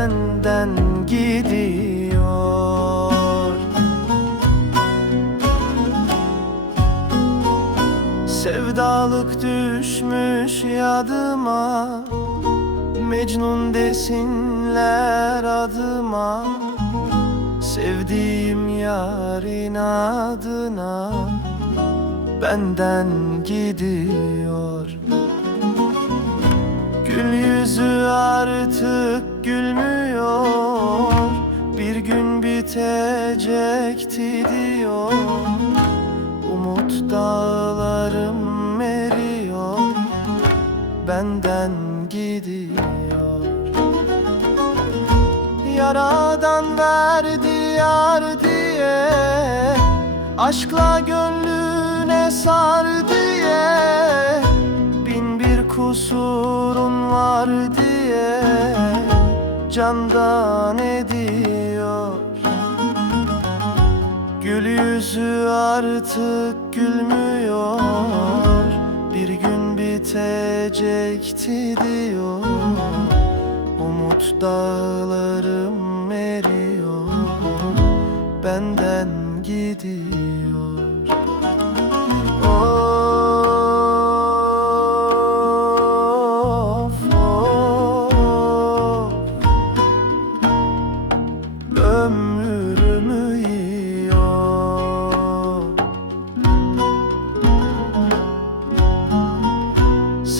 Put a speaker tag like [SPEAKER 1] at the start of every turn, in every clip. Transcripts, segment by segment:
[SPEAKER 1] benden gidiyor. Sevdalık düşmüş yadıma Mecnun desinler adıma. Sevdiğim yarın adına Benden gidiyor artık gülmüyor. Bir gün bitecekti diyor. Umut dağlarım eriyor. Benden gidiyor. Yaradan verdi yar diye Aşkla gönlüne sar diye Bin bir kusurun var diye Candan ediyor. Gül yüzü artık gülmüyor. Bir gün bitecekti diyor. Umut dağlarım eriyor. Benden gidiyor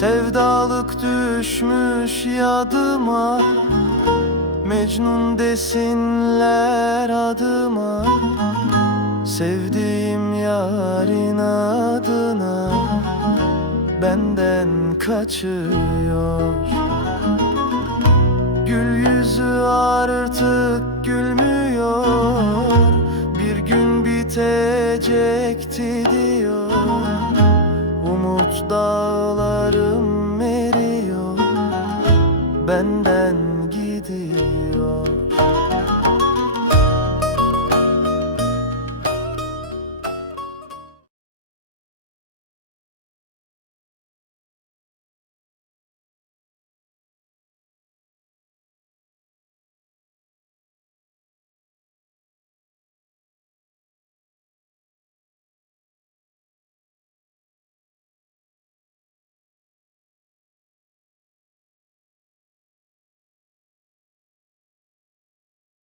[SPEAKER 1] Sevdalık düşmüş yadıma Mecnun desinler adıma. Sevdiğim yarın adına Benden kaçıyor. Gül yüzü artık gülmüyor Bir gün bitecekti benden gidiyor.